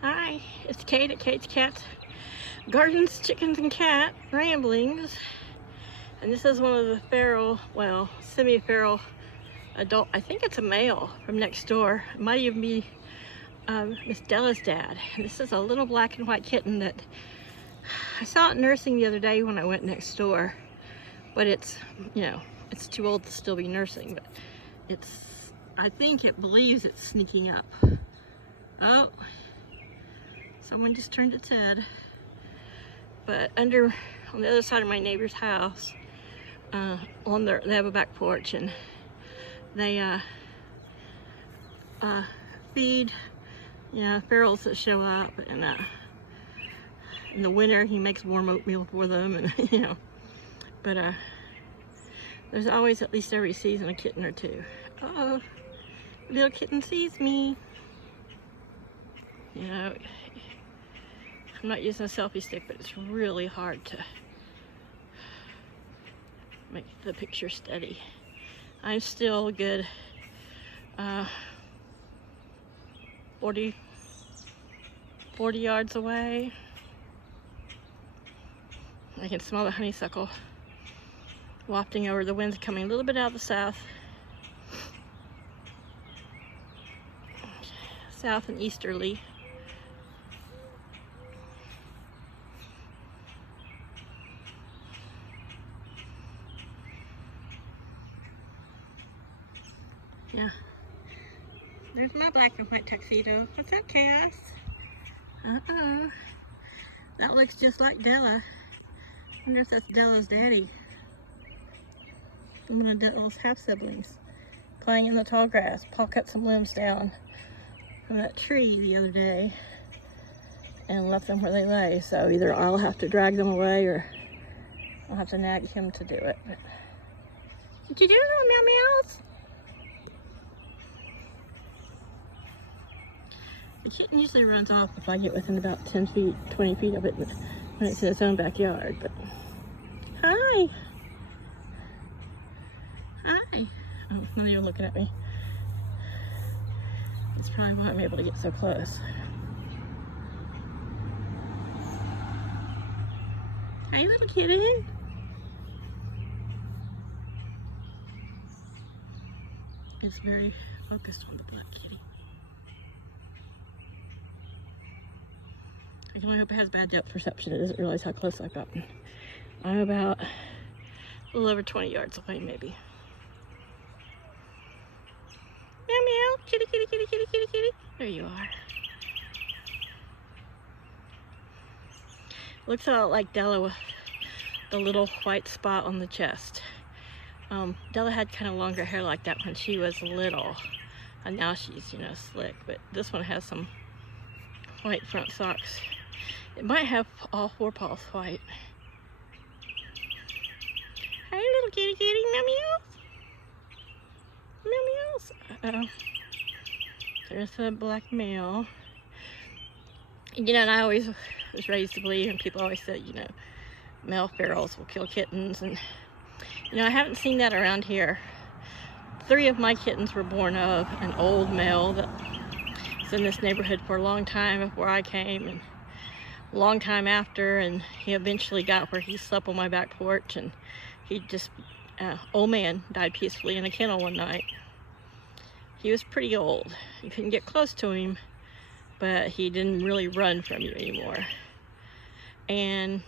Hi, it's Kate at Kate's Cats, Gardens, Chickens, and Cat Ramblings. And this is one of the feral, well, semi-feral adult, I think it's a male from next door. It might even be Miss Della's dad. And this is a little black and white kitten that I saw it nursing the other day when I went next door. But it's, it's too old to still be nursing, but I think it believes it's sneaking up. Oh, someone just turned its head. But on the other side of my neighbor's house, they have a back porch, and they feed, ferals that show up, and in the winter he makes warm oatmeal for them, and but there's always, at least every season, a kitten or two. Uh-oh, little kitten sees me. I'm not using a selfie stick, but it's really hard to make the picture steady. I'm still a good 40 yards away. I can smell the honeysuckle wafting over. The wind's coming a little bit out of the south and easterly. Yeah. There's my black and white tuxedo. What's up, Chaos? Uh-oh. That looks just like Della. I wonder if that's Della's daddy. One of Della's half-siblings playing in the tall grass. Paul cut some limbs down from that tree the other day and left them where they lay. So either I'll have to drag them away or I'll have to nag him to do it. But did you do little meow meows? The kitten usually runs off if I get within about 10 feet, 20 feet of it when it's in its own backyard. But hi. Hi. Oh, not even looking at me. That's probably why I'm able to get so close. Hi, little kitten. It's very focused on the black kitty. I can only hope it has bad depth perception. It doesn't realize how close I've gotten. I'm about a little over 20 yards away, maybe. Meow meow, kitty, kitty, kitty, kitty, kitty, kitty. There you are. Looks a lot like Della with the little white spot on the chest. Della had kind of longer hair like that when she was little, and now she's, slick. But this one has some white front socks. It might have all four paws white. Hi, little kitty kitty, meow meows. Meow meows. There's a black male. And I always was raised to believe, and people always said, male ferals will kill kittens. And, I haven't seen that around here. 3 of my kittens were born of an old male that was in this neighborhood for a long time before I came, and a long time after, and he eventually got where he slept on my back porch, and he just, old man, died peacefully in a kennel one night. He was pretty old. You couldn't get close to him, but he didn't really run from you anymore. And,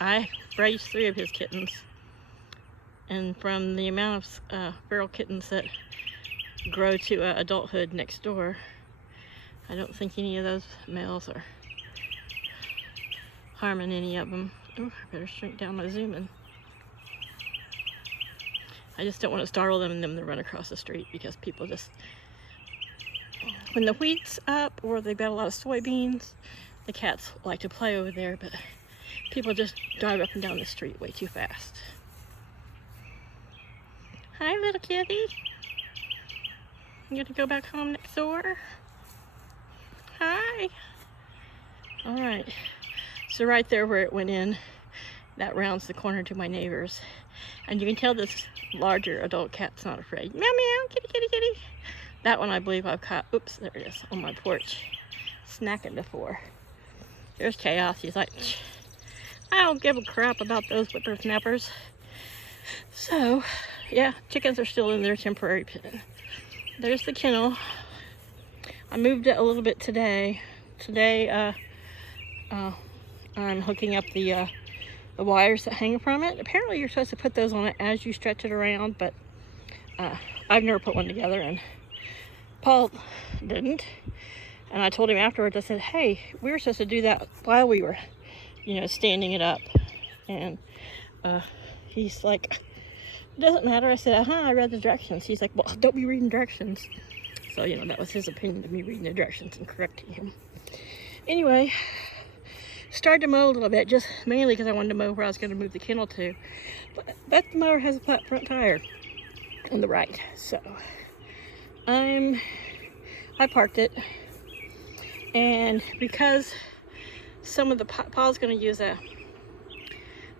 I raised 3 of his kittens, and from the amount of feral kittens that grow to adulthood next door, I don't think any of those males are harming any of them. Oh, I better shrink down my zoom in. I just don't want to startle them and them to run across the street, because people just, when the wheat's up or they've got a lot of soybeans, the cats like to play over there, but people just drive up and down the street way too fast. Hi, little kitty. You gonna go back home next door? Hi. All right. So right there where it went in, that rounds the corner to my neighbor's. And you can tell this larger adult cat's not afraid. Meow meow, kitty kitty kitty. That one I believe I've caught, oops, there it is, on my porch, snacking before. There's Chaos. He's like, I don't give a crap about those whippersnappers. So, yeah, chickens are still in their temporary pen. There's the kennel. I moved it a little bit today. Today, I'm hooking up the wires that hang from it. Apparently, you're supposed to put those on it as you stretch it around, but I've never put one together, and Paul didn't. And I told him afterwards, I said, hey, we were supposed to do that while we were, standing it up. And he's like, it doesn't matter. I said, I read the directions. He's like, well, don't be reading directions. So, that was his opinion of me reading the directions and correcting him. Anyway, started to mow a little bit, just mainly because I wanted to mow where I was going to move the kennel to. But that mower has a flat front tire on the right. So, I parked it. And because some of the Paul's going to use I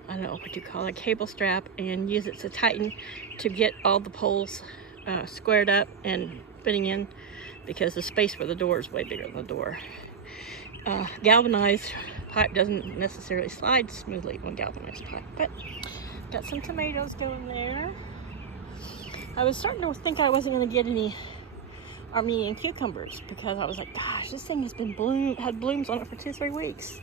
don't know what you call it, a cable strap, and use it to tighten to get all the poles squared up and fitting in, because the space for the door is way bigger than the door. Galvanized pipe doesn't necessarily slide smoothly on galvanized pipe, but got some tomatoes going there. I was starting to think I wasn't going to get any Armenian cucumbers, because I was like, gosh, this thing has been had blooms on it for 2-3 weeks.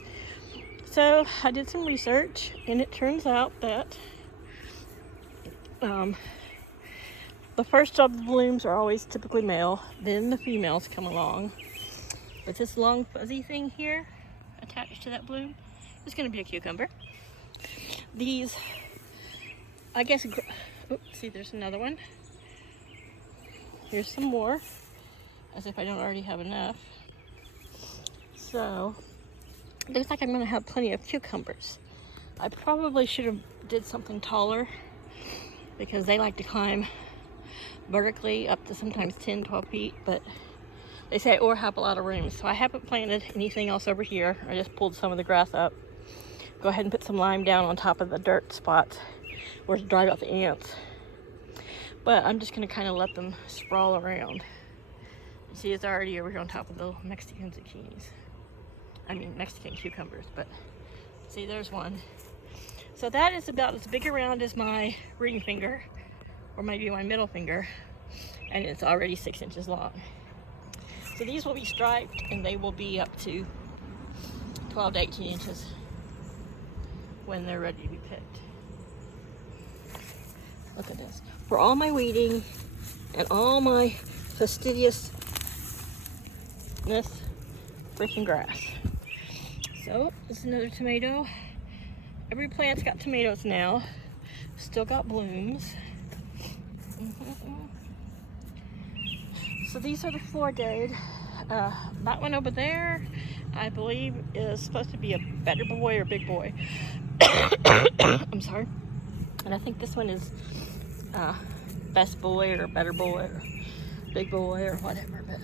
So I did some research, and it turns out that the first of the blooms are always typically male, then the females come along. With this long fuzzy thing here attached to that bloom, it's going to be a cucumber. These, I guess, oops, see, there's another one. Here's some more, as if I don't already have enough. So, it looks like I'm going to have plenty of cucumbers. I probably should have did something taller, because they like to climb vertically up to sometimes 10-12 feet, but they say or have a lot of room. So I haven't planted anything else over here. I just pulled some of the grass up. Go ahead and put some lime down on top of the dirt spots where to drive out the ants. But I'm just going to kind of let them sprawl around. You see, it's already over here on top of the Mexican zucchinis. I mean, Mexican cucumbers, but see, there's one. So that is about as big around as my ring finger, or maybe my middle finger, and it's already 6 inches long. So these will be striped, and they will be up to 12 to 18 inches when they're ready to be picked. Look at this. For all my weeding and all my fastidiousness, freaking grass. So, this is another tomato. Every plant's got tomatoes now. Still got blooms. So these are the four-gade. That one over there, I believe, is supposed to be a better boy or big boy. I'm sorry. And I think this one is best boy or better boy or big boy or whatever. But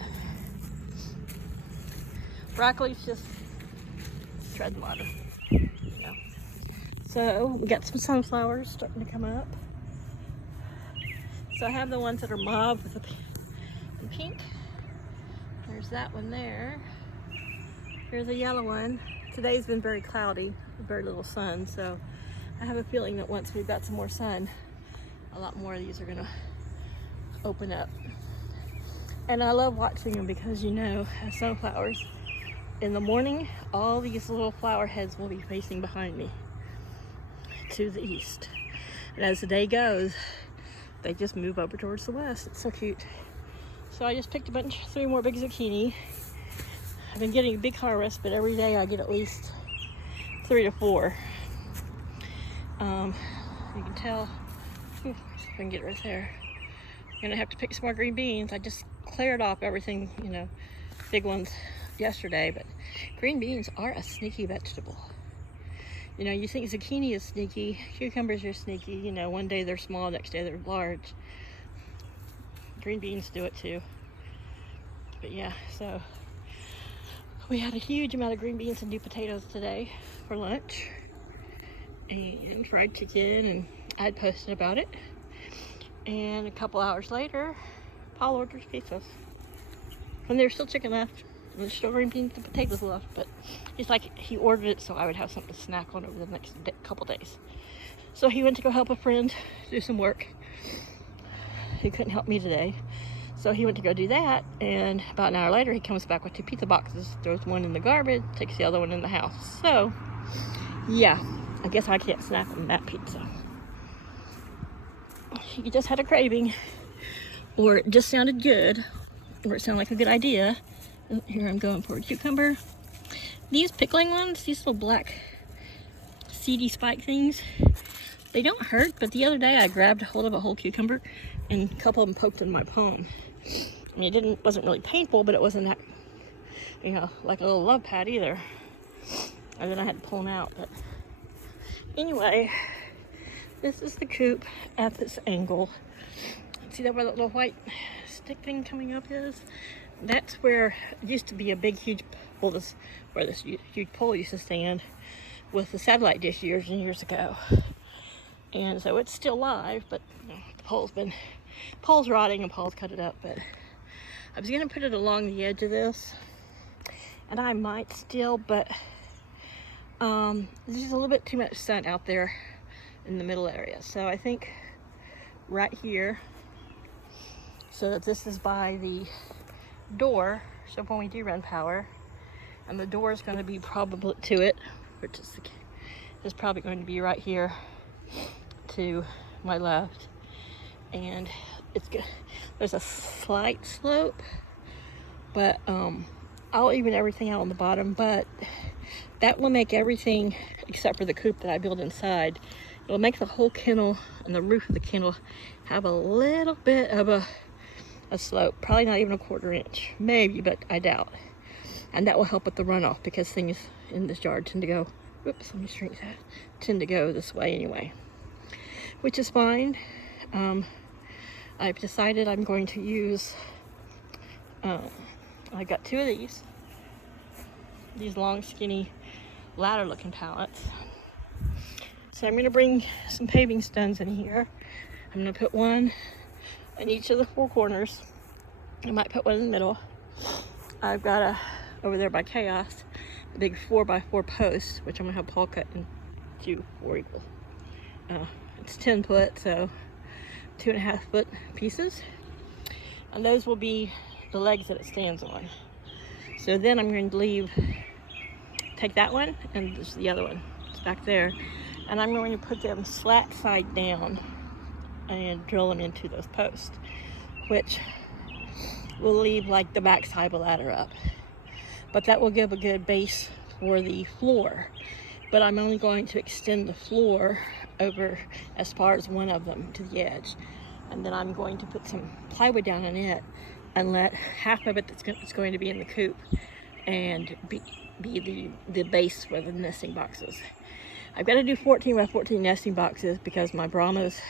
broccoli's just treading water. Yeah. So we got some sunflowers starting to come up. So I have the ones that are mauve with the pink. There's that one there. Here's a yellow one. Today's been very cloudy, very little sun, so I have a feeling that once we've got some more sun, a lot more of these are gonna open up. And I love watching them because, as sunflowers, in the morning, all these little flower heads will be facing behind me to the east. And as the day goes, they just move over towards the west. It's so cute. So I just picked 3 more big zucchini. I've been getting a big harvest, but every day I get at least 3 to 4. You can tell, if I can get it right there. I'm gonna have to pick some more green beans. I just cleared off everything, big ones yesterday, but green beans are a sneaky vegetable. You think zucchini is sneaky, cucumbers are sneaky, one day they're small, next day they're large. Green beans do it too. But yeah, so we had a huge amount of green beans and new potatoes today for lunch, and fried chicken, and I'd posted about it. And a couple hours later, Paul orders pizzas. when there's still chicken left. There's still green beans and potatoes left, but he's like, he ordered it so I would have something to snack on over the next couple days. So he went to go help a friend do some work. He couldn't help me today. So he went to go do that, and about an hour later he comes back with 2 pizza boxes, throws one in the garbage, takes the other one in the house. So, yeah, I guess I can't snack on that pizza. He just had a craving, or it just sounded good, or it sounded like a good idea. Here I'm going for a cucumber. These pickling ones, these little black seedy spike things, they don't hurt, but the other day I grabbed hold of a whole cucumber and a couple of them poked in my palm. I mean, it wasn't really painful, but it wasn't that, you know, like a little love pad either. And then I had to pull them out. But anyway, this is the coop at this angle. See that where that little white stick thing coming up is? That's where it used to be a big, huge pole, where this huge pole used to stand with the satellite dish years and years ago. And so it's still live, but you know, the pole's rotting and Paul's cut it up. But I was gonna put it along the edge of this, and I might still, but there's just a little bit too much sun out there in the middle area. So I think right here, so that this is by the door, so when we do run power, and the door is going to be probably to it, which is probably going to be right here to my left, and it's good. There's a slight slope, but I'll even everything out on the bottom, but that will make everything except for the coop that I build inside. It'll make the whole kennel and the roof of the kennel have a little bit of a slope, probably not even a 1/4 inch, maybe, but I doubt. And that will help with the runoff, because things in this yard tend to go, oops, let me shrink that, tend to go this way anyway, which is fine. I've decided I'm going to use, I've got 2 of these long, skinny, ladder looking pallets. So I'm going to bring some paving stones in here. I'm going to put one in each of the 4 corners. I might put one in the middle. I've got over there by Chaos, a big 4x4 post, which I'm gonna have Paul cut into 4 equal. It's 10 foot, so 2.5 foot pieces. And those will be the legs that it stands on. So then I'm going to take that one, and there's the other one. It's back there. And I'm going to put them slat side down and drill them into those posts, which will leave like the back side of the ladder up. But that will give a good base for the floor. But I'm only going to extend the floor over as far as one of them to the edge. And then I'm going to put some plywood down on it and let half of it that's going to be in the coop and be the base for the nesting boxes. I've got to do 14 by 14 nesting boxes because my Brahmas,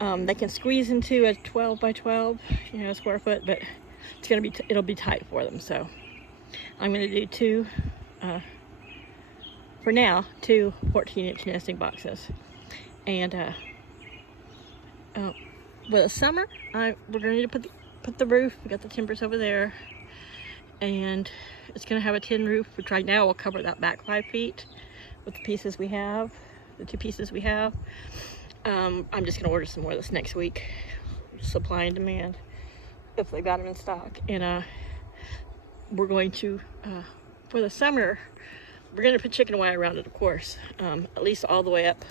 they can squeeze into a 12 by 12, square foot, but it's gonna be it'll be tight for them. So I'm gonna do 2, for now, 2 14-inch nesting boxes. And with the summer, we're gonna need to put the roof. We got the timbers over there, and it's gonna have a tin roof, which right now will cover that back 5 feet with the pieces we have, the 2 pieces we have. I'm just gonna order some more of this next week, supply and demand, if they got them in stock. And we're going to, for the summer, we're gonna put chicken wire around it, of course, at least all the way up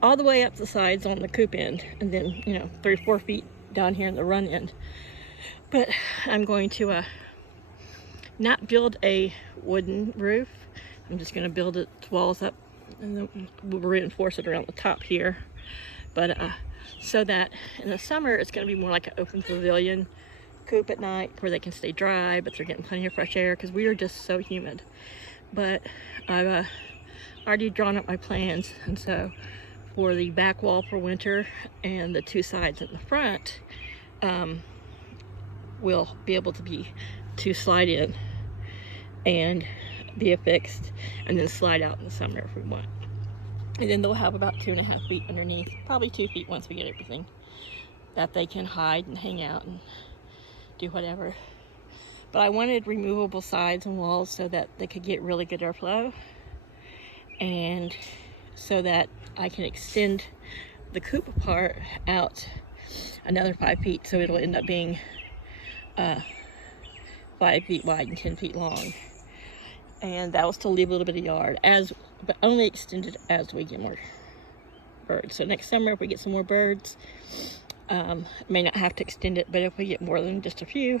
the sides on the coop end, and then 3 or 4 feet down here in the run end. But I'm going to not build a wooden roof. I'm just gonna build it walls up, and then we'll reinforce it around the top here. But so that in the summer it's going to be more like an open pavilion coop at night where they can stay dry, but they're getting plenty of fresh air because we are just so humid. But I've already drawn up my plans, and so for the back wall for winter and the 2 sides in the front, will be able to be to slide in and be affixed, and then slide out in the summer if we want. And then they'll have about 2.5 feet underneath, probably 2 feet once we get everything, that they can hide and hang out and do whatever. But I wanted removable sides and walls so that they could get really good airflow, and so that I can extend the coop part out another 5 feet, so it'll end up being 5 feet wide and 10 feet long. And that will still leave a little bit of yard, but only extend it as we get more birds. So next summer, if we get some more birds, may not have to extend it, but if we get more than just a few,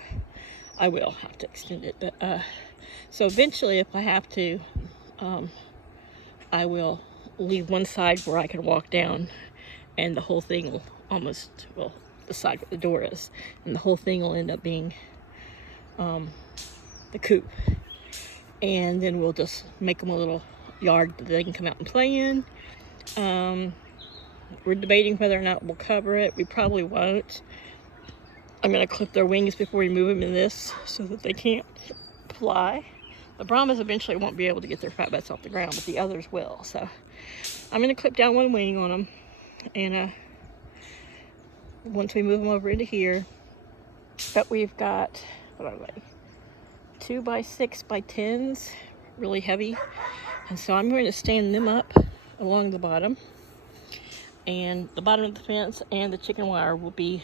I will have to extend it. But so eventually, if I have to, I will leave one side where I can walk down, and the whole thing will almost, well, the side where the door is, and the whole thing will end up being the coop. And then we'll just make them a little yard that they can come out and play in. We're debating whether or not we'll cover it. We probably won't. I'm going to clip their wings before we move them in this so that they can't fly. The Brahmas eventually won't be able to get their fat butts off the ground, but the others will. So I'm going to clip down one wing on them, and once we move them over into here. But we've got, what are they? 2x6x10s, really heavy. And so I'm going to stand them up along the bottom. And the bottom of the fence and the chicken wire will be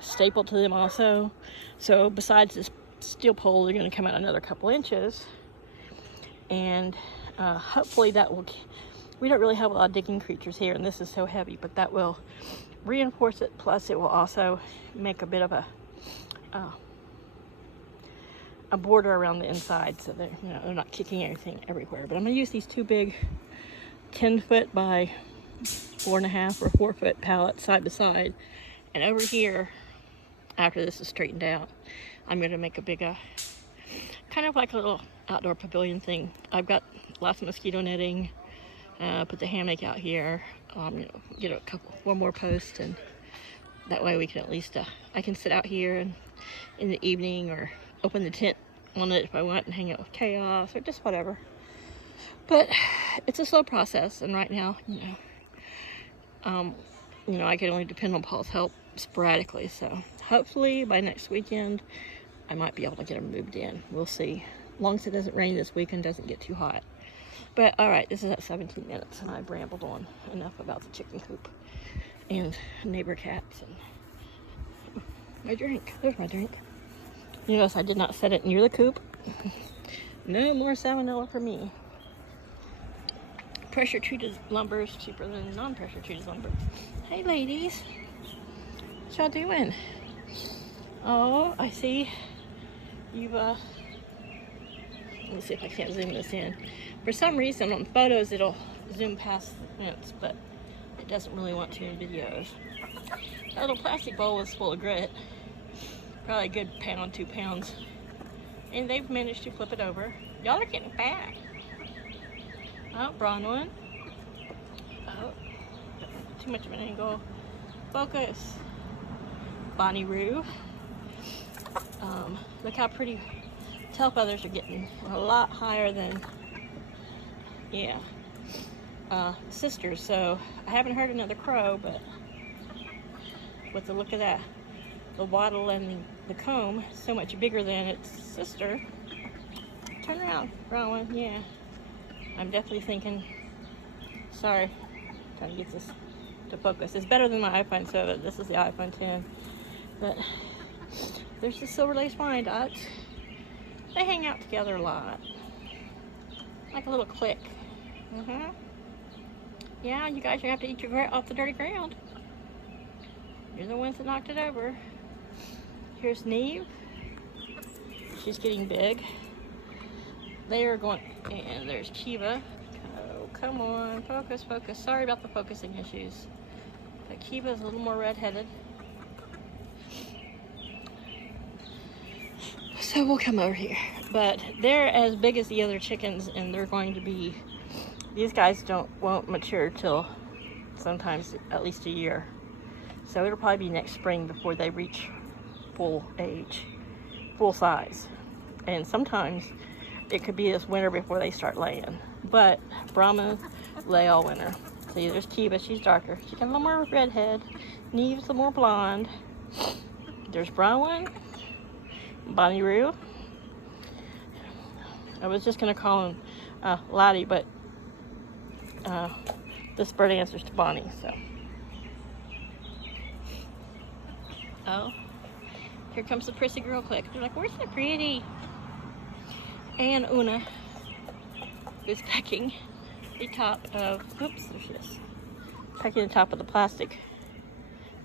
stapled to them also. So besides this steel pole, they're going to come out another couple inches. And hopefully that will, we don't really have a lot of digging creatures here, and this is so heavy, but that will reinforce it. Plus it will also make a bit of a border around the inside, so they're, you know, they're not kicking anything everywhere. But I'm going to use these two big 10-foot by 4.5 or 4-foot pallets side to side. And over here, after this is straightened out, I'm going to make a big, kind of like a little outdoor pavilion thing. I've got lots of mosquito netting. Put the hammock out here. You know, get one more post, and that way we can at least, I can sit out here and in the evening, or open the tent on it if I want and hang out with Chaos, or just whatever. But it's a slow process, and right now, you know, I can only depend on Paul's help sporadically. So hopefully by next weekend, I might be able to get them moved in. We'll see. As long as it doesn't rain this weekend, doesn't get too hot. But all right, this is at 17 minutes, and I've rambled on enough about the chicken coop and neighbor cats and my drink. There's my drink. You notice I did not set it near the coop. No more salmonella for me. Pressure treated lumber is cheaper than non-pressure treated lumber. Hey ladies, what y'all doing? Oh, I see you've let me see if I can't zoom this in. For some reason on photos it'll zoom past the fence, but it doesn't really want to in videos. That little plastic bowl is full of grit. Probably a good pound, 2 pounds. And they've managed to flip it over. Y'all are getting fat. Oh, Bronwyn. Oh, too much of an angle. Focus. Bonnie Roo. Look how pretty tail feathers are getting. A lot higher than, yeah, sisters. So I haven't heard another crow, but with the look of that, the wattle and the comb, so much bigger than its sister. Turn around, Bronwyn. Yeah. I'm definitely thinking, sorry, trying to get this to focus. It's better than my iPhone 7. This is the iPhone 10. But there's the silver lace wine dots. They hang out together a lot. Like a little clique. Yeah, you guys are going to have to eat your grit off the dirty ground. You're the ones that knocked it over. Here's Neve. She's getting big. They are going, and there's Kiva. Oh, come on, focus, focus. Sorry about the focusing issues. But Kiva's a little more redheaded. So we'll come over here. But they're as big as the other chickens, and they're going to be, these guys won't mature till sometimes at least a year. So it'll probably be next spring before they reach full age, full size. And sometimes it could be this winter before they start laying. But Brahmas lay all winter. See, there's Kiva, she's darker. She's got a little more redhead. Neve's a little more blonde. There's Bronwyn. Bonnie Roo. I was just gonna call him Lottie, but this bird answers to Bonnie, so. Oh, here comes the prissy girl clique. They're like, where's the pretty? And Una, who's pecking the top of, oops, there she is. Pecking the top of the plastic.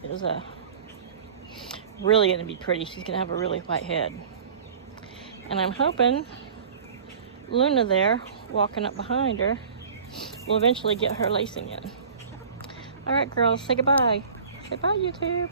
It is really gonna be pretty. She's gonna have a really white head. And I'm hoping Luna there, walking up behind her, will eventually get her lacing in. All right, girls, say goodbye. Say bye, YouTube.